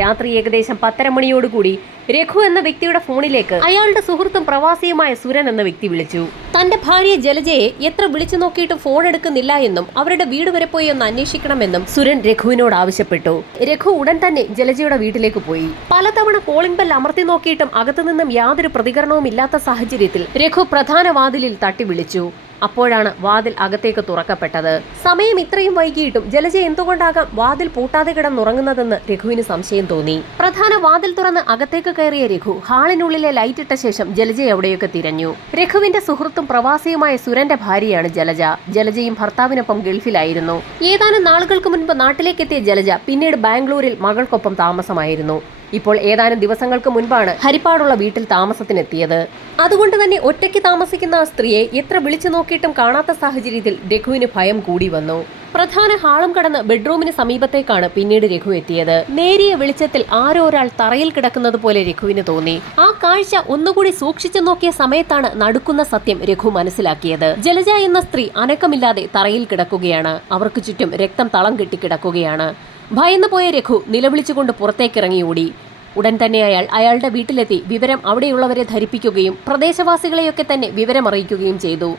രാത്രി ഏകദേശം 10:30 മണിയോടുകൂടി രഘു എന്ന വ്യക്തിയുടെ ഫോണിലേക്ക് അയാളുടെ സുഹൃത്തും പ്രവാസിയുമായ സുരൻ എന്ന വ്യക്തി വിളിച്ചു. തന്റെ ഭാര്യ ജലജയെ എത്ര വിളിച്ചു നോക്കിയിട്ടും ഫോൺ എടുക്കുന്നില്ല എന്നും അവരുടെ വീട് വരെ പോയി ഒന്ന് അന്വേഷിക്കണമെന്നും സുരൻ രഘുവിനോട് ആവശ്യപ്പെട്ടു. രഘു ഉടൻ തന്നെ ജലജയുടെ വീട്ടിലേക്ക് പോയി. പലതവണ കോളിംഗ് ബെൽ അമർത്തി നോക്കിയിട്ടും അകത്തുനിന്നും യാതൊരു പ്രതികരണവും ഇല്ലാത്ത സാഹചര്യത്തിൽ രഘു പ്രധാന വാതിലിൽ തട്ടി വിളിച്ചു. അപ്പോഴാണ് വാതിൽ അകത്തേക്ക് തുറക്കപ്പെട്ടത്. സമയം ഇത്രയും വൈകിയിട്ടും ജലജ എന്തുകൊണ്ടാകാം വാതിൽ പൂട്ടാതെ കിടന്നുറങ്ങുന്നതെന്ന് രഘുവിന് സംശയം തോന്നി. പ്രധാന വാതിൽ തുറന്ന് അകത്തേക്ക് കയറിയ രഘു ഹാളിനുള്ളിലെ ലൈറ്റ് ഇട്ട ശേഷം ജലജയെ അവിടെയൊക്കെ തിരഞ്ഞു. രഘുവിന്റെ സുഹൃത്തും പ്രവാസിയുമായ സുരന്റെ ഭാര്യയാണ് ജലജ. ജലജയും ഭർത്താവിനൊപ്പം ഗൾഫിലായിരുന്നു. ഏതാനും നാളുകൾക്ക് മുൻപ് നാട്ടിലേക്കെത്തിയ ജലജ പിന്നീട് ബാംഗ്ലൂരിൽ മകൾക്കൊപ്പം താമസമായിരുന്നു. ഇപ്പോൾ ഏതാനും ദിവസങ്ങൾക്ക് മുൻപാണ് ഹരിപ്പാടുള്ള വീട്ടിൽ താമസത്തിനെത്തിയത്. അതുകൊണ്ട് തന്നെ ഒറ്റയ്ക്ക് താമസിക്കുന്ന ആ സ്ത്രീയെ എത്ര വിളിച്ചു നോക്കിയിട്ടും കാണാത്ത സാഹചര്യത്തിൽ രഘുവിന് ഭയം കൂടി വന്നു. പ്രധാന ഹാളും കടന്ന് ബെഡ്റൂമിന് സമീപത്തേക്കാണ് പിന്നീട് രഘു എത്തിയത്. നേരിയ വെളിച്ചത്തിൽ ആരോ ഒരാൾ തറയിൽ കിടക്കുന്നത് പോലെ രഘുവിന് തോന്നി. ആ കാഴ്ച ഒന്നുകൂടി സൂക്ഷിച്ചു നോക്കിയ സമയത്താണ് നടുക്കുന്ന സത്യം രഘു മനസ്സിലാക്കിയത്. ജലജ എന്ന സ്ത്രീ അനക്കമില്ലാതെ തറയിൽ കിടക്കുകയാണ്. അവർക്ക് ചുറ്റും രക്തം തളം കെട്ടി കിടക്കുകയാണ്. ഭയന്നു പോയ രഘു നിലവിളിച്ചുകൊണ്ട് പുറത്തേക്കിറങ്ങി ഓടി. ഉടൻ തന്നെ അയാളുടെ വീട്ടിലെത്തി വിവരം അവിടെയുള്ളവരെ ധരിപ്പിക്കുകയും പ്രദേശവാസികളെയൊക്കെ തന്നെ വിവരമറിയിക്കുകയും ചെയ്തു.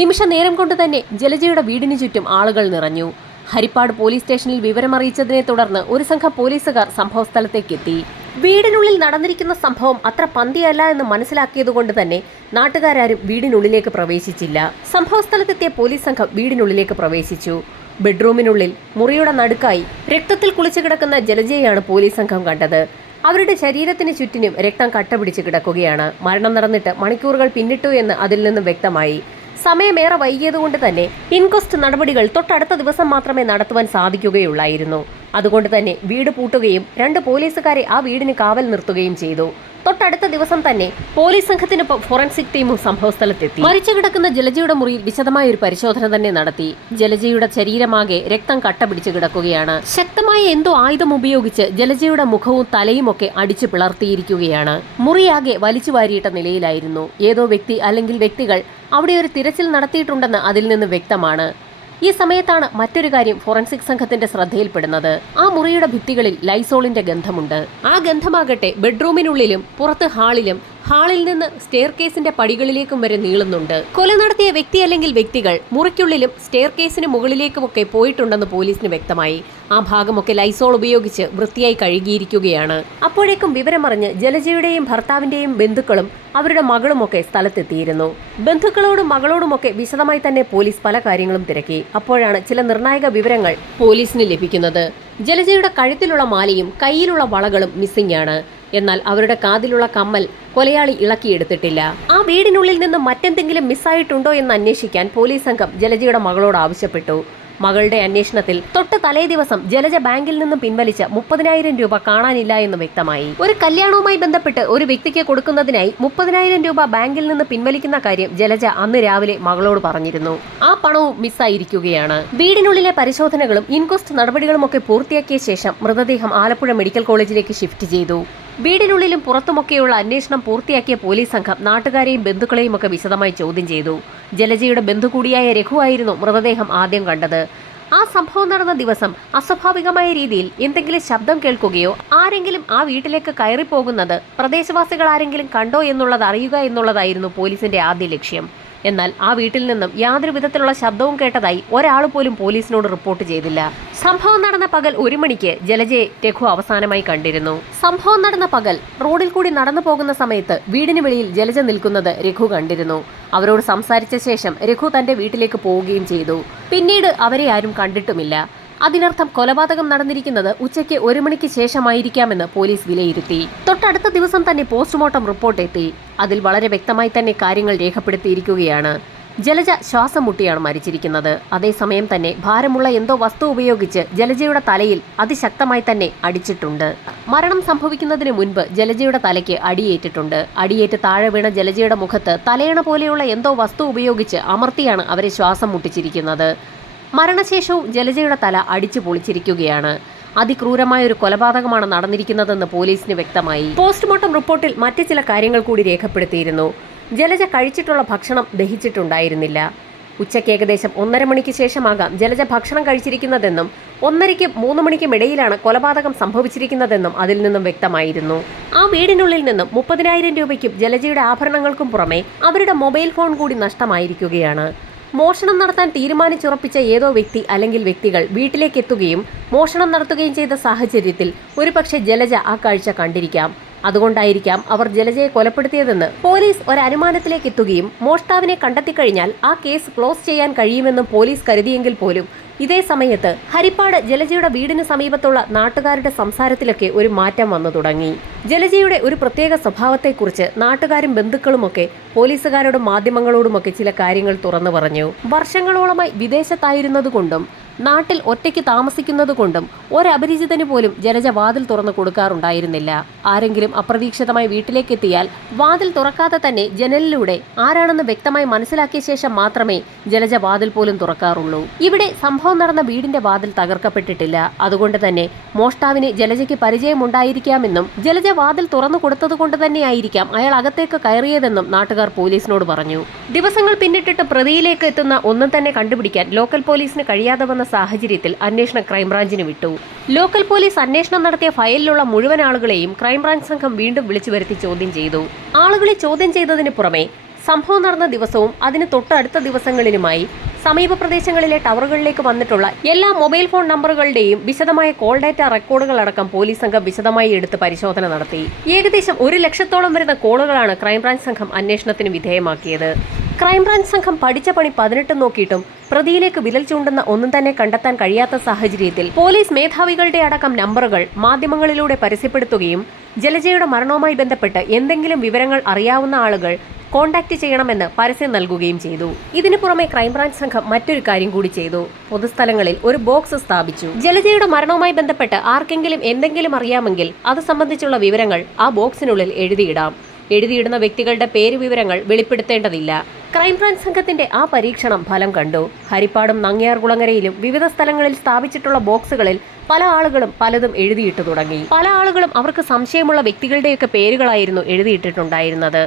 നിമിഷ നേരം കൊണ്ട് തന്നെ ജലജയുടെ വീടിനു ചുറ്റും ആളുകൾ നിറഞ്ഞു. ഹരിപ്പാട് പോലീസ് സ്റ്റേഷനിൽ വിവരമറിയിച്ചതിനെ തുടർന്ന് ഒരു സംഘം പോലീസുകാർ സംഭവസ്ഥലത്തേക്കെത്തി. വീടിനുള്ളിൽ നടന്നിരിക്കുന്ന സംഭവം അത്ര പന്തിയല്ല എന്ന് മനസ്സിലാക്കിയതുകൊണ്ട് തന്നെ നാട്ടുകാരും വീടിനുള്ളിലേക്ക് പ്രവേശിച്ചില്ല. സംഭവസ്ഥലത്തെത്തിയ പോലീസ് സംഘം വീടിനുള്ളിലേക്ക് പ്രവേശിച്ചു. ബെഡ്റൂമിനുള്ളിൽ മുറിയുടെ നടുക്കായി രക്തത്തിൽ കുളിച്ചു കിടക്കുന്ന ജലജയെയാണ് പോലീസ് സംഘം കണ്ടത്. അവരുടെ ശരീരത്തിന് ചുറ്റിനും രക്തം കട്ടപിടിച്ച് കിടക്കുകയാണ്. മരണം നടന്നിട്ട് മണിക്കൂറുകൾ പിന്നിട്ടു എന്ന് അതിൽ നിന്നും വ്യക്തമായി. സമയമേറെ വൈകിയതുകൊണ്ട് തന്നെ ഇൻക്വസ്റ്റ് നടപടികൾ തൊട്ടടുത്ത ദിവസം മാത്രമേ നടത്തുവാൻ സാധിക്കുകയുള്ളായിരുന്നു. അതുകൊണ്ട് തന്നെ വീട് പൂട്ടുകയും 2 പോലീസുകാരെ ആ വീടിന് കാവൽ നിർത്തുകയും ചെയ്തു. തൊട്ടടുത്ത ദിവസം തന്നെ പോലീസ് സംഘത്തിനൊപ്പം ഫോറൻസിക് ടീമും സംഭവസ്ഥലത്തെത്തി. മരിച്ചു കിടക്കുന്ന ജലജയുടെ മുറിയിൽ വിശദമായ ഒരു പരിശോധന തന്നെ നടത്തി. ജലജയുടെ ശരീരമാകെ രക്തം കട്ടപിടിച്ച് കിടക്കുകയാണ്. ശക്തമായ എന്തോ ആയുധം ഉപയോഗിച്ച് ജലജയുടെ മുഖവും തലയും ഒക്കെ അടിച്ചു പിളർത്തിയിരിക്കുകയാണ്. മുറിയാകെ വലിച്ചു വാരിയിട്ട നിലയിലായിരുന്നു. ഏതോ വ്യക്തി അല്ലെങ്കിൽ വ്യക്തികൾ അവിടെ ഒരു തിരച്ചിൽ നടത്തിയിട്ടുണ്ടെന്ന് അതിൽ നിന്ന് വ്യക്തമാണ്. ഈ സമയത്താണ് മറ്റൊരു കാര്യം ഫോറൻസിക് സംഘത്തിന്റെ ശ്രദ്ധയിൽപ്പെടുന്നത്. ആ മുറിയുടെ ഭിത്തികളിൽ ലൈസോളിന്റെ ഗന്ധമുണ്ട്. ആ ഗന്ധമാകട്ടെ ബെഡ്റൂമിനുള്ളിലും പുറത്ത് ഹാളിൽ നിന്ന് സ്റ്റെയർ കേസിന്റെ പടികളിലേക്കും വരെ നീളുന്നുണ്ട്. കൊല നടത്തിയ വ്യക്തി അല്ലെങ്കിൽ വ്യക്തികൾ മുറിക്കുള്ളിലും സ്റ്റെയർ കേസിന് മുകളിലേക്കുമൊക്കെ പോയിട്ടുണ്ടെന്ന് പോലീസിന് വ്യക്തമായി. ആ ഭാഗമൊക്കെ ലൈസോൾ ഉപയോഗിച്ച് വൃത്തിയായി കഴുകിയിരിക്കുകയാണ്. അപ്പോഴേക്കും വിവരമറിഞ്ഞ് ജലജയുടെയും ഭർത്താവിന്റെയും ബന്ധുക്കളും അവരുടെ മകളുമൊക്കെ സ്ഥലത്തെത്തിയിരുന്നു. ബന്ധുക്കളോടും മകളോടുമൊക്കെ വിശദമായി തന്നെ പോലീസ് പല കാര്യങ്ങളും തിരക്കി. അപ്പോഴാണ് ചില നിർണായക വിവരങ്ങൾ പോലീസിന് ലഭിക്കുന്നത്. ജലജയുടെ കഴുത്തിലുള്ള മാലയും കയ്യിലുള്ള വളകളും മിസ്സിംഗ് ആണ്. എന്നാൽ അവരുടെ കാതിലുള്ള കമ്മൽ കൊലയാളി ഇളക്കിയെടുത്തിട്ടില്ല. ആ വീടിനുള്ളിൽ നിന്ന് മറ്റെന്തെങ്കിലും മിസ്സായിട്ടുണ്ടോ എന്ന് അന്വേഷിക്കാൻ പോലീസ് സംഘം ജലജയുടെ മകളോട് ആവശ്യപ്പെട്ടു. മകളുടെ അന്വേഷണത്തിൽ തൊട്ട് തലേ ദിവസം ജലജ ബാങ്കിൽ നിന്നും പിൻവലിച്ച 30,000 രൂപ കാണാനില്ല എന്ന് വ്യക്തമായി. ഒരു കല്യാണവുമായി ബന്ധപ്പെട്ട് ഒരു വ്യക്തിക്ക് കൊടുക്കുന്നതിനായി 30,000 രൂപ ബാങ്കിൽ നിന്ന് പിൻവലിക്കുന്ന കാര്യം ജലജ അന്ന് രാവിലെ മകളോട് പറഞ്ഞിരുന്നു. ആ പണവും മിസ്സായിരിക്കുകയാണ്. വീടിനുള്ളിലെ പരിശോധനകളും ഇൻക്വസ്റ്റ് നടപടികളുമൊക്കെ പൂർത്തിയാക്കിയ ശേഷം മൃതദേഹം ആലപ്പുഴ മെഡിക്കൽ കോളേജിലേക്ക് ഷിഫ്റ്റ് ചെയ്തു. വീടിനുള്ളിലും പുറത്തുമൊക്കെയുള്ള അന്വേഷണം പൂർത്തിയാക്കിയ പോലീസ് സംഘം നാട്ടുകാരെയും ബന്ധുക്കളെയും ഒക്കെ വിശദമായി ചോദ്യം ചെയ്തു. ജലജയുടെ ബന്ധു കൂടിയായ രഘു ആയിരുന്നു മൃതദേഹം ആദ്യം കണ്ടത്. ആ സംഭവം നടന്ന ദിവസം അസ്വാഭാവികമായ രീതിയിൽ എന്തെങ്കിലും ശബ്ദം കേൾക്കുകയോ ആരെങ്കിലും ആ വീട്ടിലേക്ക് കയറിപ്പോകുന്നത് പ്രദേശവാസികൾ ആരെങ്കിലും കണ്ടോ എന്നുള്ളത് അറിയുക എന്നുള്ളതായിരുന്നു പോലീസിന്റെ ആദ്യ ലക്ഷ്യം. എന്നാൽ ആ വീട്ടിൽ നിന്നും യാതൊരു വിധത്തിലുള്ള ശബ്ദവും കേട്ടതായി ഒരാൾ പോലും പോലീസിനോട് റിപ്പോർട്ട് ചെയ്തില്ല. സംഭവം നടന്ന പകൽ 1 മണിക്ക് ജലജയെ രഘു അവസാനമായി കണ്ടിരുന്നു. സംഭവം നടന്ന പകൽ റോഡിൽ കൂടി നടന്നു പോകുന്ന സമയത്ത് വീടിന് വെളിയിൽ ജലജ നിൽക്കുന്നത് രഘു കണ്ടിരുന്നു. അവരോട് സംസാരിച്ച ശേഷം രഘു തന്റെ വീട്ടിലേക്ക് പോവുകയും ചെയ്തു. പിന്നീട് അവരെ ആരും കണ്ടിട്ടുമില്ല. അതിനർത്ഥം കൊലപാതകം നടന്നിരിക്കുന്നത് ഉച്ചയ്ക്ക് 1 മണിക്ക് ശേഷമായിരിക്കാമെന്ന് പോലീസ് വിലയിരുത്തി. തൊട്ടടുത്ത ദിവസം തന്നെ പോസ്റ്റ്മോർട്ടം റിപ്പോർട്ട് എത്തി. അതിൽ വളരെ വ്യക്തമായി തന്നെ കാര്യങ്ങൾ രേഖപ്പെടുത്തിയിരിക്കുകയാണ്. ജലജ ശ്വാസം മുട്ടിയാണ് മരിച്ചിരിക്കുന്നത്. അതേസമയം തന്നെ ഭാരമുള്ള എന്തോ വസ്തു ഉപയോഗിച്ച് ജലജയുടെ തലയിൽ അതിശക്തമായി തന്നെ അടിച്ചിട്ടുണ്ട്. മരണം സംഭവിക്കുന്നതിന് മുൻപ് ജലജയുടെ തലയ്ക്ക് അടിയേറ്റിട്ടുണ്ട്. അടിയേറ്റ് താഴെ വീണ ജലജയുടെ മുഖത്ത് തലയണ പോലെയുള്ള എന്തോ വസ്തു ഉപയോഗിച്ച് അമർത്തിയാണ് അവരെ ശ്വാസം മുട്ടിച്ചിരിക്കുന്നത്. മരണശേഷവും ജലജയുടെ തല അടിച്ചു പൊളിച്ചിരിക്കുകയാണ്. അതിക്രൂരമായ ഒരു കൊലപാതകമാണ് നടന്നിരിക്കുന്നതെന്ന് പോലീസിന് വ്യക്തമായി. പോസ്റ്റ്മോർട്ടം റിപ്പോർട്ടിൽ മറ്റ് ചില കാര്യങ്ങൾ കൂടി രേഖപ്പെടുത്തിയിരുന്നു. ജലജ കഴിച്ചിട്ടുള്ള ഭക്ഷണം ദഹിച്ചിട്ടുണ്ടായിരുന്നില്ല. ഉച്ചയ്ക്ക് ഏകദേശം 1:30 മണിക്ക് ശേഷമാകാം ജലജ ഭക്ഷണം കഴിച്ചിരിക്കുന്നതെന്നും 1:30-നും 3 മണിക്കും ഇടയിലാണ് കൊലപാതകം സംഭവിച്ചിരിക്കുന്നതെന്നും അതിൽ നിന്നും വ്യക്തമായിരുന്നു. ആ വീടിനുള്ളിൽ നിന്നും 30,000 രൂപയ്ക്കും ജലജയുടെ ആഭരണങ്ങൾക്കും പുറമെ അവരുടെ മൊബൈൽ ഫോൺ കൂടി നഷ്ടമായിരിക്കുകയാണ്. മോഷണം നടത്താൻ തീരുമാനിച്ചുറപ്പിച്ച ഏതോ വ്യക്തി അല്ലെങ്കിൽ വ്യക്തികൾ വീട്ടിലേക്ക് എത്തുകയും മോഷണം നടത്തുകയും ചെയ്ത സാഹചര്യത്തിൽ ഒരുപക്ഷെ ജലജ ആ കാഴ്ച കണ്ടിരിക്കാം. അതുകൊണ്ടായിരിക്കാം അവർ ജലജയെ കൊലപ്പെടുത്തിയതെന്ന് പോലീസ് ഒരനുമാനത്തിലേക്ക് എത്തുകയും മോഷ്ടാവിനെ കണ്ടെത്തിക്കഴിഞ്ഞാൽ ആ കേസ് ക്ലോസ് ചെയ്യാൻ കഴിയുമെന്നും പോലീസ് കരുതിയെങ്കിൽ പോലും ഇതേ സമയത്ത് ഹരിപ്പാട് ജലജയുടെ വീടിന് സമീപത്തുള്ള നാട്ടുകാരുടെ സംസാരത്തിലൊക്കെ ഒരു മാറ്റം വന്നു തുടങ്ങി. ജലജയുടെ ഒരു പ്രത്യേക സ്വഭാവത്തെക്കുറിച്ച് നാട്ടുകാരും ബന്ധുക്കളുമൊക്കെ പോലീസുകാരോടും മാധ്യമങ്ങളോടുമൊക്കെ ചില കാര്യങ്ങൾ തുറന്നു പറഞ്ഞു. വർഷങ്ങളോളമായി വിദേശത്തായിരുന്നതുകൊണ്ടും നാട്ടിൽ ഒറ്റയ്ക്ക് താമസിക്കുന്നതുകൊണ്ടും ഒരപരിചിതന് പോലും ജലജ വാതിൽ തുറന്നു കൊടുക്കാറുണ്ടായിരുന്നില്ല. ആരെങ്കിലും അപ്രതീക്ഷിതമായി വീട്ടിലേക്ക് എത്തിയാൽ വാതിൽ തുറക്കാതെ തന്നെ ജനലിലൂടെ ആരാണെന്ന് വ്യക്തമായി മനസ്സിലാക്കിയ ശേഷം മാത്രമേ ജലജ വാതിൽ പോലും തുറക്കാറുള്ളൂ. ഇവിടെ സംഭവം നടന്ന വീടിന്റെ വാതിൽ തകർക്കപ്പെട്ടിട്ടില്ല. അതുകൊണ്ട് തന്നെ മോഷ്ടാവിന് ജലജയ്ക്ക് പരിചയമുണ്ടായിരിക്കാമെന്നും ജലജ വാതിൽ തുറന്നു കൊടുത്തതുകൊണ്ട് തന്നെയായിരിക്കാം അയാൾ അകത്തേക്ക് കയറിയതെന്നും നാട്ടുകാർ പോലീസിനോട് പറഞ്ഞു. ദിവസങ്ങൾ പിന്നിട്ടിട്ട് പ്രതിയിലേക്ക് എത്തുന്ന ഒന്നും തന്നെ കണ്ടുപിടിക്കാൻ ലോക്കൽ പോലീസിന് കഴിയാതെ വന്ന സാഹചര്യത്തിൽ അന്വേഷണം ക്രൈംബ്രാഞ്ചിന് വിട്ടു. ലോക്കൽ പോലീസ് അന്വേഷണം നടത്തിയ ഫയലിലുള്ള മുഴുവൻ ആളുകളെയും ക്രൈംബ്രാഞ്ച് സംഘം വീണ്ടും വിളിച്ചു വരുത്തി ചോദ്യം ചെയ്തു. ആളുകളെ ചോദ്യം ചെയ്തതിന് പുറമെ സംഭവം നടന്ന ദിവസവും അതിന് തൊട്ടടുത്ത ദിവസങ്ങളിലുമായി സമീപ പ്രദേശങ്ങളിലെ ടവറുകളിലേക്ക് വന്നിട്ടുള്ള എല്ലാ മൊബൈൽ ഫോൺ നമ്പറുകളുടെയും വിശദമായ കോൾ ഡാറ്റ റെക്കോർഡുകൾ അടക്കം പോലീസ് സംഘം വിശദമായി എടുത്ത് പരിശോധന നടത്തി. ഏകദേശം 1 ലക്ഷത്തോളം വരുന്ന കോളുകളാണ് ക്രൈംബ്രാഞ്ച് സംഘം അന്വേഷണത്തിന് വിധേയമാക്കിയത്. ക്രൈംബ്രാഞ്ച് സംഘം പഠിച്ച പണി 18 നോക്കിയിട്ടും പ്രതിയിലേക്ക് വിരൽ ചൂണ്ടുന്ന ഒന്നും തന്നെ കണ്ടെത്താൻ കഴിയാത്ത സാഹചര്യത്തിൽ പോലീസ് മേധാവികളുടെ അടക്കം നമ്പറുകൾ മാധ്യമങ്ങളിലൂടെ പരസ്യപ്പെടുത്തുകയും ജലജയുടെ മരണവുമായി ബന്ധപ്പെട്ട് എന്തെങ്കിലും വിവരങ്ങൾ അറിയാവുന്ന ആളുകൾ കോൺടാക്ട് ചെയ്യണമെന്ന് പരസ്യം നൽകുകയും ചെയ്തു. ഇതിനു പുറമെ ക്രൈംബ്രാഞ്ച് സംഘം മറ്റൊരു കാര്യം കൂടി ചെയ്തു. പൊതുസ്ഥലങ്ങളിൽ ഒരു ബോക്സ് സ്ഥാപിച്ചു. ജലജയുടെ മരണവുമായി ബന്ധപ്പെട്ട് ആർക്കെങ്കിലും എന്തെങ്കിലും അറിയാമെങ്കിൽ അത് സംബന്ധിച്ചുള്ള വിവരങ്ങൾ ആ ബോക്സിനുള്ളിൽ എഴുതിയിടാം. എഴുതിയിടുന്ന വ്യക്തികളുടെ പേര് വിവരങ്ങൾ വെളിപ്പെടുത്തേണ്ടതില്ല. ക്രൈംബ്രാഞ്ച് സംഘത്തിന്റെ ആ പരീക്ഷണം ഫലം കണ്ടു. ഹരിപ്പാടും നങ്ങ്യാർകുളങ്ങരയിലും വിവിധ സ്ഥലങ്ങളിൽ സ്ഥാപിച്ചിട്ടുള്ള ബോക്സുകളിൽ പല ആളുകളും പലതും എഴുതിയിട്ടു തുടങ്ങി. പല ആളുകളും അവർക്ക് സംശയമുള്ള വ്യക്തികളുടെയൊക്കെ പേരുകളായിരുന്നു എഴുതിയിട്ടിട്ടുണ്ടായിരുന്നത്.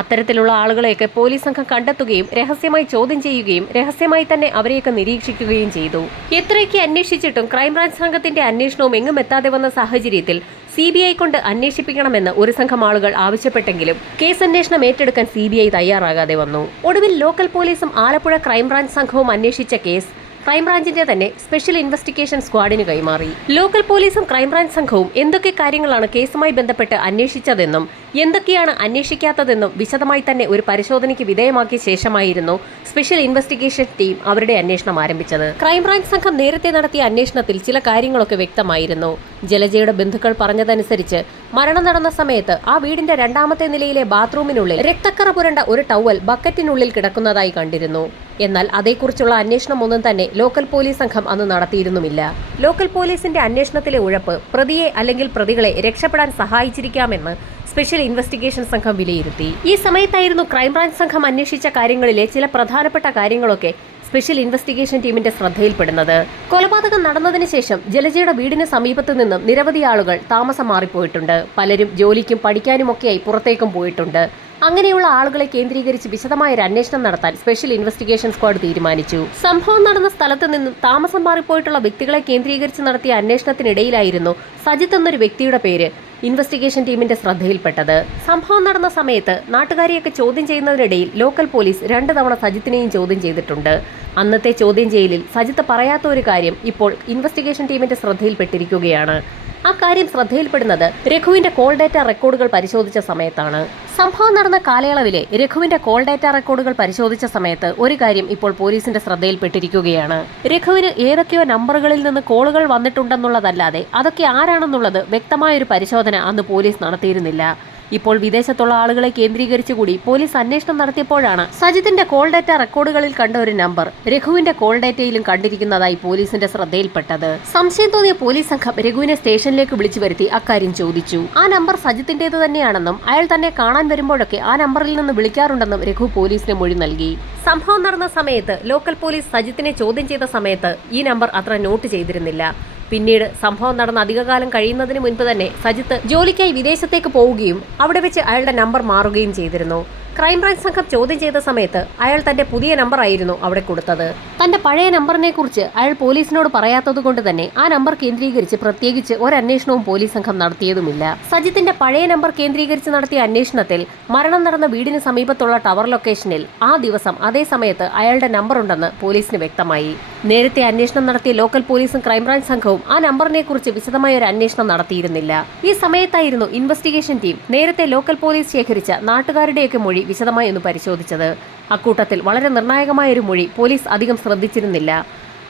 അത്തരത്തിലുള്ള ആളുകളെയൊക്കെ പോലീസ് സംഘം കണ്ടെത്തുകയും രഹസ്യമായി ചോദ്യം ചെയ്യുകയും രഹസ്യമായി തന്നെ അവരെയൊക്കെ നിരീക്ഷിക്കുകയും ചെയ്തു. എത്രയൊക്കെ അന്വേഷിച്ചിട്ടും ക്രൈംബ്രാഞ്ച് സംഘത്തിന്റെ അന്വേഷണവും എങ്ങും എത്താതെ വന്ന സാഹചര്യത്തിൽ CBI കൊണ്ട് അന്വേഷിപ്പിക്കണമെന്ന് ഒരു സംഘം ആളുകൾ ആവശ്യപ്പെട്ടെങ്കിലും കേസ് അന്വേഷണം ഏറ്റെടുക്കാൻ CBI തയ്യാറാകാതെ വന്നു. ഒടുവിൽ ലോക്കൽ പോലീസും ആലപ്പുഴ ക്രൈംബ്രാഞ്ച് സംഘവും അന്വേഷിച്ച കേസ് ക്രൈംബ്രാഞ്ചിന്റെ തന്നെ സ്പെഷ്യൽ ഇൻവെസ്റ്റിഗേഷൻ സ്ക്വാഡിന് കൈമാറി. ലോക്കൽ പോലീസും ക്രൈംബ്രാഞ്ച് സംഘവും എന്തൊക്കെ കാര്യങ്ങളാണ് കേസുമായി ബന്ധപ്പെട്ട് അന്വേഷിച്ചതെന്നും എന്തൊക്കെയാണ് അന്വേഷിക്കാത്തതെന്നും വിശദമായി തന്നെ ഒരു പരിശോധനയ്ക്ക് വിധേയമാക്കിയ ശേഷമായിരുന്നു സ്പെഷ്യൽ ഇൻവെസ്റ്റിഗേഷൻ ടീം അവരുടെ അന്വേഷണം ആരംഭിച്ചത്. ക്രൈംബ്രാഞ്ച് സംഘം നേരത്തെ നടത്തിയ അന്വേഷണത്തിൽ ചില കാര്യങ്ങളൊക്കെ വ്യക്തമായിരുന്നു. ജലജയുടെ ബന്ധുക്കൾ പറഞ്ഞതനുസരിച്ച് മരണം നടന്ന സമയത്ത് ആ വീടിന്റെ 2ാമത്തെ നിലയിലെ ബാത്റൂമിനുള്ളിൽ രക്തക്കറ പുരണ്ട ഒരു ടവൽ ബക്കറ്റിനുള്ളിൽ കിടക്കുന്നതായി കണ്ടിരുന്നു. എന്നാൽ അതേക്കുറിച്ചുള്ള അന്വേഷണം ഒന്നും തന്നെ ലോക്കൽ പോലീസ് സംഘം അന്ന് നടത്തിയിരുന്നുമില്ല. ലോക്കൽ പോലീസിന്റെ അന്വേഷണത്തിലെ ഉഴപ്പ് പ്രതിയെ അല്ലെങ്കിൽ പ്രതികളെ രക്ഷപ്പെടാൻ സഹായിച്ചിരിക്കാമെന്ന് സ്പെഷ്യൽ ഇൻവെസ്റ്റിഗേഷൻ സംഘം വിലയിരുത്തി. ഈ സമയത്തായിരുന്നു ക്രൈംബ്രാഞ്ച് സംഘം അന്വേഷിച്ച കാര്യങ്ങളിലെ ചില പ്രധാനപ്പെട്ട കാര്യങ്ങളൊക്കെ സ്പെഷ്യൽ ഇൻവെസ്റ്റിഗേഷൻ ടീമിന്റെ ശ്രദ്ധയിൽപ്പെടുന്നത്. കൊലപാതകം നടന്നതിന് ശേഷം ജലജയുടെ വീടിന് സമീപത്തു നിന്നും നിരവധി ആളുകൾ താമസം മാറിപ്പോയിട്ടുണ്ട്. പലരും ജോലിക്കും പഠിക്കാനുമൊക്കെയായി പുറത്തേക്കും പോയിട്ടുണ്ട്. അങ്ങനെയുള്ള ആളുകളെ കേന്ദ്രീകരിച്ച് വിശദമായ ഒരു അന്വേഷണം നടത്താൻ സ്പെഷ്യൽ ഇൻവെസ്റ്റിഗേഷൻ സ്ക്വാഡ് തീരുമാനിച്ചു. സംഭവം നടന്ന സ്ഥലത്ത് നിന്നും താമസം മാറിപ്പോയിട്ടുള്ള വ്യക്തികളെ കേന്ദ്രീകരിച്ച് നടത്തിയ അന്വേഷണത്തിനിടയിലായിരുന്നു സജിത്ത് എന്നൊരു വ്യക്തിയുടെ പേര് ഇൻവെസ്റ്റിഗേഷൻ ടീമിന്റെ ശ്രദ്ധയിൽപ്പെട്ടത്. സംഭവം നടന്ന സമയത്ത് നാട്ടുകാരെയൊക്കെ ചോദ്യം ചെയ്യുന്നതിനിടയിൽ ലോക്കൽ പോലീസ് 2 തവണ സജിത്തിനെയും ചോദ്യം ചെയ്തിട്ടുണ്ട്. അന്നത്തെ ചോദ്യം ചെയ്യലിൽ സജിത്ത് പറയാത്ത ഒരു കാര്യം ഇപ്പോൾ ഇൻവെസ്റ്റിഗേഷൻ ടീമിന്റെ ശ്രദ്ധയിൽപ്പെട്ടിരിക്കുകയാണ്. ആ കാര്യം ശ്രദ്ധയിൽപ്പെടുന്നത് രഘുവിന്റെ കോൾ ഡാറ്റ റെക്കോർഡുകൾ പരിശോധിച്ച സമയത്താണ്. സംഭവം നടന്ന കാലയളവിലെ രഘുവിന്റെ കോൾ ഡാറ്റ റെക്കോർഡുകൾ പരിശോധിച്ച സമയത്ത് ഒരു കാര്യം ഇപ്പോൾ പോലീസിന്റെ ശ്രദ്ധയിൽപ്പെട്ടിരിക്കുകയാണ്. രഘുവിന് ഏതൊക്കെയോ നമ്പറുകളിൽ നിന്ന് കോളുകൾ വന്നിട്ടുണ്ടെന്നുള്ളതല്ലാതെ അതൊക്കെ ആരാണെന്നുള്ളത് വ്യക്തമായൊരു പരിശോധന അന്ന് പോലീസ് നടത്തിയിരുന്നില്ല. ഇപ്പോൾ വിദേശത്തുള്ള ആളുകളെ കേന്ദ്രീകരിച്ചുകൂടി പോലീസ് അന്വേഷണം നടത്തിയപ്പോഴാണ് സജിത്തിന്റെ കോൾ ഡാറ്റ റെക്കോർഡുകളിൽ കണ്ട ഒരു നമ്പർ രഘുവിന്റെ കോൾ ഡാറ്റയിലും കണ്ടിരിക്കുന്നതായി പോലീസിന്റെ ശ്രദ്ധയിൽപ്പെട്ടത്. സംശയം തോന്നിയ പോലീസ് സംഘം രഘുവിനെ സ്റ്റേഷനിലേക്ക് വിളിച്ചു വരുത്തി അക്കാര്യം ചോദിച്ചു. ആ നമ്പർ സജിത്തിന്റേത് തന്നെയാണെന്നും അയാൾ തന്നെ കാണാൻ വരുമ്പോഴൊക്കെ ആ നമ്പറിൽ നിന്ന് വിളിക്കാറുണ്ടെന്നും രഘു പോലീസിന് മൊഴി നൽകി. സംഭവം നടന്ന സമയത്ത് ലോക്കൽ പോലീസ് സജിത്തിനെ ചോദ്യം ചെയ്ത സമയത്ത് ഈ നമ്പർ അത്ര നോട്ട് ചെയ്തിരുന്നില്ല. പിന്നീട് സംഭവം നടന്ന അധികകാലം കഴിയുന്നതിന് മുൻപ് തന്നെ സജിത്ത് ജോലിക്കായി വിദേശത്തേക്ക് പോവുകയും അവിടെ വെച്ച് അയാളുടെ നമ്പർ മാറുകയും ചെയ്തിരുന്നു. ക്രൈംബ്രാഞ്ച് സംഘം ചോദ്യം ചെയ്ത സമയത്ത് അയാൾ തന്റെ പുതിയ നമ്പർ ആയിരുന്നു അവിടെ കൊടുത്തത്. തന്റെ പഴയ നമ്പറിനെ കുറിച്ച് അയാൾ പോലീസിനോട് പറയാത്തതുകൊണ്ട് തന്നെ ആ നമ്പർ കേന്ദ്രീകരിച്ച് പ്രത്യേകിച്ച് ഒരു അന്വേഷണവും പോലീസ് സംഘം നടത്തിയതുമില്ല. സജിത്തിന്റെ പഴയ നമ്പർ കേന്ദ്രീകരിച്ച് നടത്തിയ അന്വേഷണത്തിൽ മരണം നടന്ന വീടിന് സമീപത്തുള്ള ടവർ ലൊക്കേഷനിൽ ആ ദിവസം അതേ സമയത്ത് അയാളുടെ നമ്പർ ഉണ്ടെന്ന് പോലീസിന് വ്യക്തമായി. നേരത്തെ അന്വേഷണം നടത്തിയ ലോക്കൽ പോലീസും ക്രൈംബ്രാഞ്ച് സംഘവും ആ നമ്പറിനെ കുറിച്ച് വിശദമായ ഒരു അന്വേഷണം നടത്തിയിരുന്നില്ല. ഈ സമയത്തായിരുന്നു ഇൻവെസ്റ്റിഗേഷൻ ടീം നേരത്തെ ലോക്കൽ പോലീസ് ശേഖരിച്ച നാട്ടുകാരുടെയൊക്കെ മൊഴി വിശദമായി ഒന്ന് പരിശോധിച്ചത്. അക്കൂട്ടത്തിൽ വളരെ നിർണായകമായ ഒരു മൊഴി പോലീസ് അധികം ശ്രദ്ധിച്ചിരുന്നില്ല.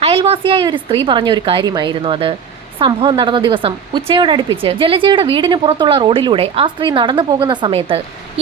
അയൽവാസിയായ ഒരു സ്ത്രീ പറഞ്ഞ ഒരു കാര്യമായിരുന്നു അത്. സംഭവം നടന്ന ദിവസം ഉച്ചയോടടുപ്പിച്ച് ജലജയുടെ വീടിന് പുറത്തുള്ള റോഡിലൂടെ ആ സ്ത്രീ നടന്നു പോകുന്ന സമയത്ത്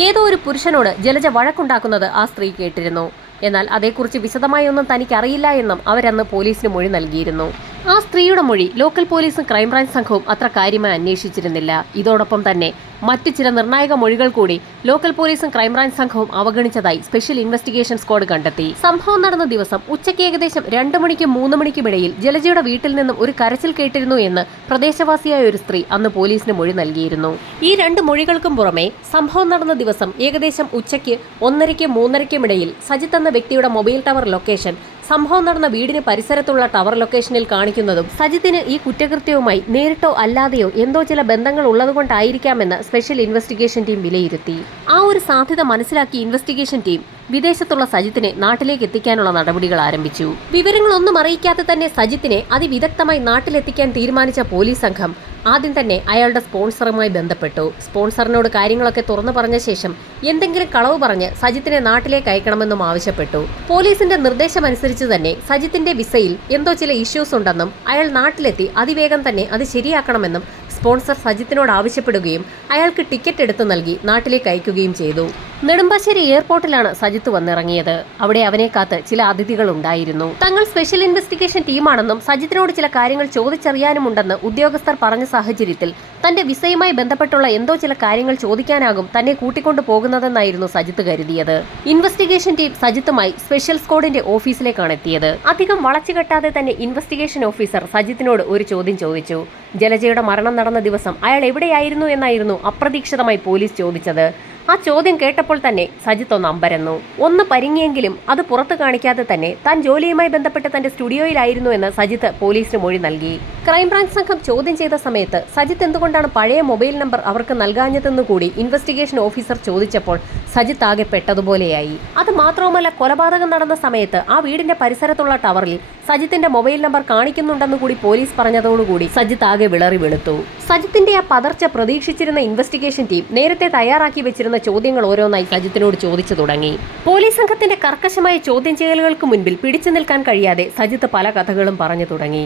ഏതോ ഒരു പുരുഷനോട് ജലജ വഴക്കുണ്ടാക്കുന്നത് ആ സ്ത്രീ കേട്ടിരുന്നു. എന്നാൽ അതേക്കുറിച്ച് വിശദമായി ഒന്നും തനിക്കറിയില്ല എന്നും അവരന്ന് പോലീസിന് മൊഴി നൽകിയിരുന്നു. ആ സ്ത്രീയുടെ മൊഴി ലോക്കൽ പോലീസും ക്രൈംബ്രാഞ്ച് സംഘവും അത്ര കാര്യമായി അന്വേഷിച്ചിരുന്നില്ല. ഇതോടൊപ്പം തന്നെ മറ്റു ചില നിർണായക മൊഴികൾ കൂടി ലോക്കൽ പോലീസും ക്രൈംബ്രാഞ്ച് സംഘവും അവഗണിച്ചതായി സ്പെഷ്യൽ ഇൻവെസ്റ്റിഗേഷൻ സ്ക്വാഡ് കണ്ടെത്തി. സംഭവം നടന്ന ദിവസം ഉച്ചയ്ക്ക് ഏകദേശം 2 മണിക്കും 3 മണിക്കും ഇടയിൽ ജലജയുടെ വീട്ടിൽ നിന്നും ഒരു കരച്ചിൽ കേട്ടിരുന്നു എന്ന് പ്രദേശവാസിയായ ഒരു സ്ത്രീ അന്ന് പോലീസിന് മൊഴി നൽകിയിരുന്നു. ഈ 2 മൊഴികൾക്കും പുറമെ സംഭവം നടന്ന ദിവസം ഏകദേശം ഉച്ചയ്ക്ക് 1:30ക്കും 3:30ക്കും ഇടയിൽ സജിത്ത് എന്ന വ്യക്തിയുടെ മൊബൈൽ ടവർ ലൊക്കേഷൻ സംഭവം നടന്ന വീടിന് പരിസരത്തുള്ള ടവർ ലൊക്കേഷനിൽ കാണിക്കുന്നതും സജിത്തിന് ഈ കുറ്റകൃത്യവുമായി നേരിട്ടോ അല്ലാതെയോ എന്തോ ചില ബന്ധങ്ങൾ ഉള്ളതുകൊണ്ടായിരിക്കാമെന്ന് സ്പെഷ്യൽ ഇൻവെസ്റ്റിഗേഷൻ ടീം വിലയിരുത്തി. ആ ഒരു സാധ്യത മനസ്സിലാക്കി ഇൻവെസ്റ്റിഗേഷൻ ടീം വിദേശത്തുള്ള സജിത്തിനെ നാട്ടിലേക്ക് എത്തിക്കാനുള്ള നടപടികൾ ആരംഭിച്ചു. വിവരങ്ങളൊന്നും അറിയിക്കാതെ തന്നെ സജിത്തിനെ അതിവിദഗ്ധമായി നാട്ടിലെത്തിക്കാൻ തീരുമാനിച്ച പോലീസ് സംഘം ആദ്യം തന്നെ അയാളുടെ സ്പോൺസറുമായി ബന്ധപ്പെട്ടു. സ്പോൺസറിനോട് കാര്യങ്ങളൊക്കെ തുറന്നു പറഞ്ഞ ശേഷം എന്തെങ്കിലും കളവ് പറഞ്ഞ് സജിത്തിനെ നാട്ടിലേക്ക് അയക്കണമെന്നും ആവശ്യപ്പെട്ടു. പോലീസിന്റെ നിർദ്ദേശമനുസരിച്ച് തന്നെ സജിത്തിന്റെ വിസയിൽ എന്തോ ചില ഇഷ്യൂസ് ഉണ്ടെന്നും അയാൾ നാട്ടിലെത്തി അതിവേഗം തന്നെ അത് ശരിയാക്കണമെന്നും സ്പോൺസർ സജിത്തിനോട് ആവശ്യപ്പെടുകയും അയാൾക്ക് ടിക്കറ്റ് എടുത്തു നൽകി നാട്ടിലേക്ക് അയക്കുകയും ചെയ്തു. നെടുമ്പാശ്ശേരി എയർപോർട്ടിലാണ് സജിത്ത് വന്നിറങ്ങിയത്. അവിടെ അവനെ കാത്ത് ചില അതിഥികൾ ഉണ്ടായിരുന്നു. തങ്ങൾ സ്പെഷ്യൽ ഇൻവെസ്റ്റിഗേഷൻ ടീമാണെന്നും സജിത്തിനോട് ചില കാര്യങ്ങൾ ചോദിച്ചറിയാനുമുണ്ടെന്ന് ഉദ്യോഗസ്ഥർ പറഞ്ഞ സാഹചര്യത്തിൽ തന്റെ വിസയുമായി ബന്ധപ്പെട്ടുള്ള എന്തോ ചില കാര്യങ്ങൾ ചോദിക്കാനാകും തന്നെ കൂട്ടിക്കൊണ്ടു പോകുന്നതെന്നായിരുന്നു സജിത്ത് കരുതിയത്. ഇൻവെസ്റ്റിഗേഷൻ ടീം സജിത്തുമായി സ്പെഷ്യൽ സ്ക്വാഡിന്റെ ഓഫീസിലേക്കാണ് എത്തിയത്. അധികം വളച്ചുകെട്ടാതെ തന്നെ ഇൻവെസ്റ്റിഗേഷൻ ഓഫീസർ സജിത്തിനോട് ഒരു ചോദ്യം ചോദിച്ചു. ജലജയുടെ മരണം നടന്ന ദിവസം അയാൾ എവിടെയായിരുന്നു എന്നായിരുന്നു അപ്രതീക്ഷിതമായി പോലീസ് ചോദിച്ചത്. ആ ചോദ്യം കേട്ടപ്പോൾ തന്നെ സജിത്ത് ഒന്ന് അമ്പരന്നു. ഒന്ന് പരിങ്ങിയെങ്കിലും അത് പുറത്തു കാണിക്കാതെ തന്നെ താൻ ജോലിയുമായി ബന്ധപ്പെട്ട് തന്റെ സ്റ്റുഡിയോയിലായിരുന്നു എന്ന് സജിത്ത് പോലീസിന് മൊഴി നൽകി. ക്രൈംബ്രാഞ്ച് സംഘം ചോദ്യം ചെയ്ത സമയത്ത് സജിത്ത് എന്തുകൊണ്ടാണ് പഴയ മൊബൈൽ നമ്പർ അവർക്ക് നൽകാഞ്ഞതെന്ന് കൂടി ഇൻവെസ്റ്റിഗേഷൻ ഓഫീസർ ചോദിച്ചപ്പോൾ സജിത്ത് ആകെ പെട്ടതുപോലെയായി. അത് മാത്രവുമല്ല, കൊലപാതകം നടന്ന സമയത്ത് ആ വീടിന്റെ പരിസരത്തുള്ള ടവറിൽ സജിത്തിന്റെ മൊബൈൽ നമ്പർ കാണിക്കുന്നുണ്ടെന്ന് കൂടി പോലീസ് പറഞ്ഞതോടുകൂടി സജിത്ത് ആകെ വിളറി വെളുത്തു. സജിത്തിന്റെ ആ പതർച്ച പ്രതീക്ഷിച്ചിരുന്ന ഇൻവെസ്റ്റിഗേഷൻ ടീം നേരത്തെ തയ്യാറാക്കി വെച്ചിരുന്ന ചോദ്യങ്ങൾ ഓരോന്നായി സജിത്തിനോട് ചോദിച്ചു തുടങ്ങി. പോലീസ് സംഘത്തിന്റെ കർക്കശമായ ചോദ്യം ചെയ്യലുകൾക്ക് മുൻപിൽ പിടിച്ചു നിൽക്കാൻ കഴിയാതെ സജിത്ത് പല കഥകളും പറഞ്ഞു തുടങ്ങി.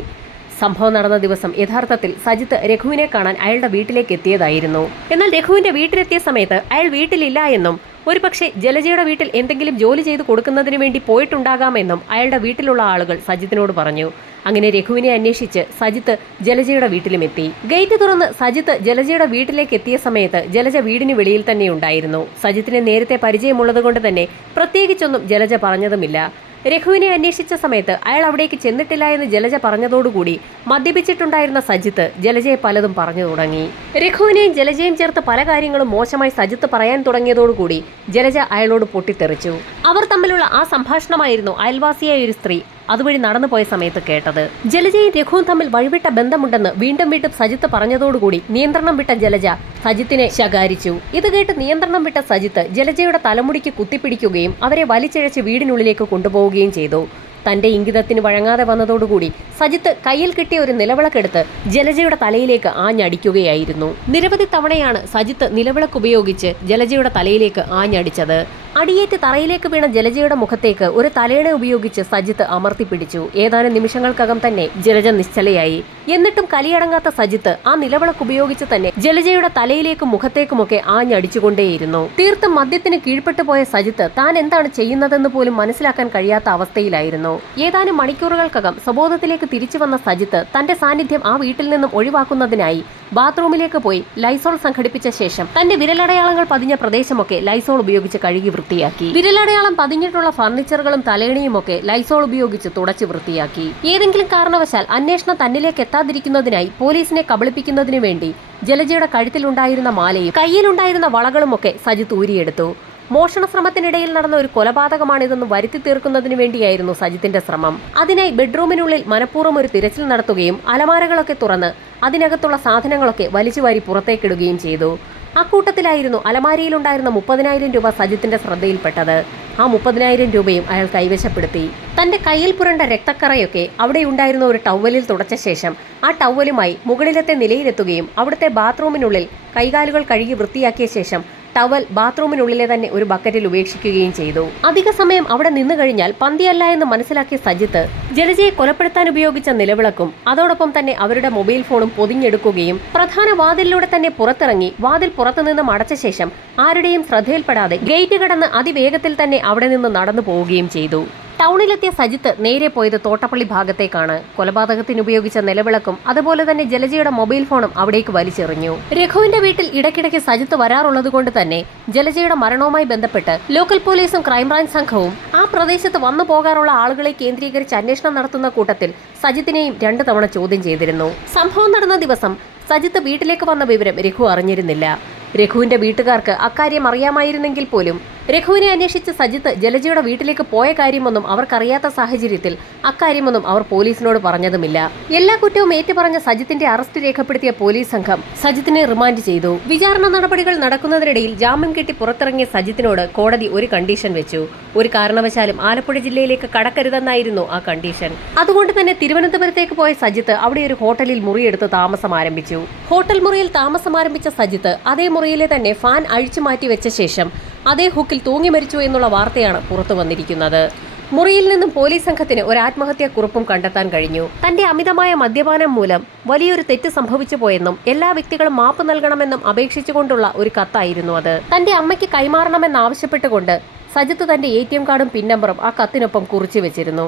സംഭവം നടന്ന ദിവസം യഥാർത്ഥത്തിൽ സജിത്ത് രഘുവിനെ കാണാൻ അയാളുടെ വീട്ടിലേക്ക് എത്തിയതായിരുന്നു. എന്നാൽ രഘുവിന്റെ വീട്ടിലെത്തിയ സമയത്ത് അയാൾ വീട്ടിലില്ല എന്നും ഒരുപക്ഷെ ജലജയുടെ വീട്ടിൽ എന്തെങ്കിലും ജോലി ചെയ്തു കൊടുക്കുന്നതിന് വേണ്ടി പോയിട്ടുണ്ടാകാമെന്നും അയാളുടെ വീട്ടിലുള്ള ആളുകൾ സജിത്തിനോട് പറഞ്ഞു. അങ്ങനെ രഘുവിനെ അന്വേഷിച്ച് സജിത്ത് ജലജയുടെ വീട്ടിലുമെത്തി. ഗേറ്റ് തുറന്ന് സജിത്ത് ജലജയുടെ വീട്ടിലേക്ക് എത്തിയ സമയത്ത് ജലജ വീടിന് വെളിയിൽ തന്നെ ഉണ്ടായിരുന്നു. സജിത്തിനെ നേരത്തെ പരിചയമുള്ളതുകൊണ്ട് തന്നെ പ്രത്യേകിച്ചൊന്നും ജലജ പറഞ്ഞതുമില്ല. രഘുവിനെ അന്വേഷിച്ച സമയത്ത് അയാൾ അവിടേക്ക് ചെന്നിട്ടില്ല എന്ന് ജലജ പറഞ്ഞതോടുകൂടി മദ്യപിച്ചിട്ടുണ്ടായിരുന്ന സജിത്ത് ജലജയെ പലതും പറഞ്ഞു തുടങ്ങി. രഘുവിനെയും ജലജയും ചേർത്ത് പല കാര്യങ്ങളും മോശമായി സജിത്ത് പറയാൻ തുടങ്ങിയതോടുകൂടി ജലജ അയാളോട് പൊട്ടിത്തെറിച്ചു. അവർ തമ്മിലുള്ള ആ സംഭാഷണമായിരുന്നു അയൽവാസിയായ ഒരു സ്ത്രീ അതുവഴി നടന്നുപോയ സമയത്ത് കേട്ടത്. ജലജയും രഘുവും തമ്മിൽ വഴിവിട്ട ബന്ധമുണ്ടെന്ന് വീണ്ടും സജിത്ത് പറഞ്ഞതോടുകൂടി നിയന്ത്രണം വിട്ട ജലജ സജിത്തിനെ ശകാരിച്ചു. ഇത് കേട്ട് നിയന്ത്രണം വിട്ട സജിത്ത് ജലജയുടെ തലമുടിക്ക് കുത്തിപ്പിടിക്കുകയും അവരെ വലിച്ചിഴച്ച് വീടിനുള്ളിലേക്ക് കൊണ്ടുപോവുകയും ചെയ്തു. തന്റെ ഇംഗിതത്തിന് വഴങ്ങാതെ വന്നതോടുകൂടി സജിത്ത് കയ്യിൽ കിട്ടിയ ഒരു നിലവിളക്കെടുത്ത് ജലജയുടെ തലയിലേക്ക് ആഞ്ഞടിക്കുകയായിരുന്നു. നിരവധി തവണയാണ് സജിത്ത് നിലവിളക്ക് ഉപയോഗിച്ച് ജലജയുടെ തലയിലേക്ക് ആഞ്ഞടിച്ചത്. അടിയേറ്റ് തറയിലേക്ക് വീണ ജലജയുടെ മുഖത്തേക്ക് ഒരു തലയണ ഉപയോഗിച്ച് സജിത്ത് അമർത്തിപ്പിടിച്ചു. ഏതാനും നിമിഷങ്ങൾക്കകം തന്നെ ജലജ നിശ്ചലയായി. എന്നിട്ടും കലിയടങ്ങാത്ത സജിത്ത് ആ നിലവിളക്ക് ഉപയോഗിച്ച് തന്നെ ജലജയുടെ തലയിലേക്കും മുഖത്തേക്കുമൊക്കെ ആഞ്ഞടിച്ചുകൊണ്ടേയിരുന്നു. തീർത്തും മദ്യത്തിന് കീഴ്പ്പെട്ടു പോയ സജിത്ത് താൻ എന്താണ് ചെയ്യുന്നതെന്ന് പോലും മനസ്സിലാക്കാൻ കഴിയാത്ത അവസ്ഥയിലായിരുന്നു. ഏതാനും മണിക്കൂറുകൾക്കകം സ്വബോധത്തിലേക്ക് തിരിച്ചു വന്ന സജിത്ത് തന്റെ സാന്നിധ്യം ആ വീട്ടിൽ നിന്നും ഒഴിവാക്കുന്നതിനായി ബാത്റൂമിലേക്ക് പോയി ലൈസോൾ സംഘടിപ്പിച്ച ശേഷം തന്റെ വിരലടയാളങ്ങൾ പതിഞ്ഞ പ്രദേശമൊക്കെ ലൈസോൾ ഉപയോഗിച്ച് കഴുകി വൃത്തിയാക്കി. വിരലടയാളം പതിഞ്ഞിട്ടുള്ള ഫർണിച്ചറുകളും തലയണിയുമൊക്കെ ലൈസോൾ ഉപയോഗിച്ച് തുടച്ച് വൃത്തിയാക്കി. ഏതെങ്കിലും കാരണവശാൽ അന്വേഷണം തന്നിലേക്ക് എത്താതിരിക്കുന്നതിനായി പോലീസിനെ കബളിപ്പിക്കുന്നതിനു വേണ്ടി ജലജയുടെ കഴുത്തിലുണ്ടായിരുന്ന മാലയും കയ്യിലുണ്ടായിരുന്ന വളകളുമൊക്കെ സജിത്ത് ഊരിയെടുത്തു. മോഷണ ശ്രമത്തിനിടയിൽ നടന്ന ഒരു കൊലപാതകമാണിതെന്ന് വരുത്തി തീർക്കുന്നതിന് വേണ്ടിയായിരുന്നു സജിത്തിന്റെ ശ്രമം. അതിനായി ബെഡ്റൂമിനുള്ളിൽ മനഃപൂർവ്വം ഒരു തിരച്ചിൽ നടത്തുകയും അലമാരകളൊക്കെ തുറന്ന് അതിനകത്തുള്ള സാധനങ്ങളൊക്കെ വലിച്ചുവാരി പുറത്തേക്കിടുകയും ചെയ്തു. അക്കൂട്ടത്തിലായിരുന്നു അലമാരിയിലുണ്ടായിരുന്ന 30,000 രൂപ സജിത്തിന്റെ ശ്രദ്ധയിൽപ്പെട്ടത്. ആ 30,000 രൂപയും അയാൾ കൈവശപ്പെടുത്തി. തന്റെ കയ്യിൽ പുരണ്ട രക്തക്കറയൊക്കെ അവിടെ ഉണ്ടായിരുന്ന ഒരു ടവലിൽ തുടച്ച ശേഷം ആ ടവലുമായി മുകളിലത്തെ നിലയിലെത്തുകയും അവിടുത്തെ ബാത്റൂമിനുള്ളിൽ കൈകാലുകൾ കഴുകി വൃത്തിയാക്കിയ ശേഷം ടവൽ ബാത്റൂമിനുള്ളിലെ തന്നെ ഒരു ബക്കറ്റിൽ ഉപേക്ഷിക്കുകയും ചെയ്തു. അധിക സമയം അവിടെ നിന്നു കഴിഞ്ഞാൽ പന്തിയല്ല എന്ന് മനസ്സിലാക്കിയ സജിത്ത് ജലജയെ കൊലപ്പെടുത്താൻ ഉപയോഗിച്ച നിലവിളക്കും അതോടൊപ്പം തന്നെ അവരുടെ മൊബൈൽ ഫോണും പൊതിഞ്ഞെടുക്കുകയും പ്രധാന വാതിലിലൂടെ തന്നെ പുറത്തിറങ്ങി വാതിൽ പുറത്തുനിന്ന് അടച്ച ശേഷം ആരുടെയും ശ്രദ്ധയിൽപ്പെടാതെ ഗേറ്റ് കടന്ന് അതിവേഗത്തിൽ തന്നെ അവിടെ നിന്ന് നടന്നു പോവുകയും ചെയ്തു. ടൗണിലെത്തിയ സജിത്ത് നേരെ പോയത് തോട്ടപ്പള്ളി ഭാഗത്തേക്കാണ്. കൊലപാതകത്തിന് ഉപയോഗിച്ച നിലവിളക്കും അതുപോലെ തന്നെ ജലജയുടെ മൊബൈൽ ഫോണും അവിടേക്ക് വലിച്ചെറിഞ്ഞു. രഘുവിന്റെ വീട്ടിൽ ഇടയ്ക്കിടയ്ക്ക് സജിത്ത് വരാറുള്ളത് കൊണ്ട് തന്നെ ജലജയുടെ മരണവുമായി ബന്ധപ്പെട്ട് ലോക്കൽ പോലീസും ക്രൈംബ്രാഞ്ച് സംഘവും ആ പ്രദേശത്ത് വന്നു പോകാറുള്ള ആളുകളെ കേന്ദ്രീകരിച്ച് അന്വേഷണം നടത്തുന്ന കൂട്ടത്തിൽ സജിത്തിനെയും 2 തവണ ചോദ്യം ചെയ്തിരുന്നു. സംഭവം നടന്ന ദിവസം സജിത്ത് വീട്ടിലേക്ക് വന്ന വിവരം രഘു അറിഞ്ഞിരുന്നില്ല. രഘുവിന്റെ വീട്ടുകാർക്ക് അക്കാര്യം അറിയാമായിരുന്നെങ്കിൽ പോലും രഘുവിനെ അന്വേഷിച്ച് സജിത്ത് ജലജയുടെ വീട്ടിലേക്ക് പോയ കാര്യമൊന്നും അവർക്കറിയാത്ത സാഹചര്യത്തിൽ അക്കാര്യമൊന്നും അവർ പോലീസിനോട് പറഞ്ഞതുമില്ല. എല്ലാ കുറ്റവും ഏറ്റുപറഞ്ഞ സജിത്തിന്റെ അറസ്റ്റ് രേഖപ്പെടുത്തിയ പോലീസ് സംഘം സജിത്തിനെ റിമാൻഡ് ചെയ്തു. വിചാരണ നടപടികൾ നടക്കുന്നതിനിടയിൽ ജാമ്യം കിട്ടി പുറത്തിറങ്ങിയ സജിത്തിനോട് കോടതി ഒരു കണ്ടീഷൻ വെച്ചു. ഒരു കാരണവശാലും ആലപ്പുഴ ജില്ലയിലേക്ക് കടക്കരുതെന്നായിരുന്നു ആ കണ്ടീഷൻ. അതുകൊണ്ട് തന്നെ തിരുവനന്തപുരത്തേക്ക് പോയ സജിത്ത് അവിടെ ഒരു ഹോട്ടലിൽ മുറിയെടുത്ത് താമസം ആരംഭിച്ചു. ഹോട്ടൽ മുറിയിൽ താമസം ആരംഭിച്ച സജിത്ത് അതേ മുറിയിലെ തന്നെ ഫാൻ അഴിച്ചു മാറ്റി വെച്ച ശേഷം അതേ ഹുക്കിൽ തൂങ്ങി മരിച്ചു എന്നുള്ള വാർത്തയാണ് പുറത്തു വന്നിരിക്കുന്നത്. മുറിയിൽ നിന്നും പോലീസ് സംഘത്തിന് ഒരു ആത്മഹത്യാ കുറിപ്പും കണ്ടെത്താൻ കഴിഞ്ഞു. തന്റെ അമിതമായ മദ്യപാനം മൂലം വലിയൊരു തെറ്റ് സംഭവിച്ചു പോയെന്നും എല്ലാ വ്യക്തികളും മാപ്പ് നൽകണമെന്നും അപേക്ഷിച്ചുകൊണ്ടുള്ള ഒരു കത്തായിരുന്നു അത്. തന്റെ അമ്മയ്ക്ക് കൈമാറണമെന്നാവശ്യപ്പെട്ടുകൊണ്ട് സജിത്ത് തന്റെ ATM കാർഡും പിൻ നമ്പറും ആ കത്തിനൊപ്പം കുറിച്ചു വെച്ചിരുന്നു.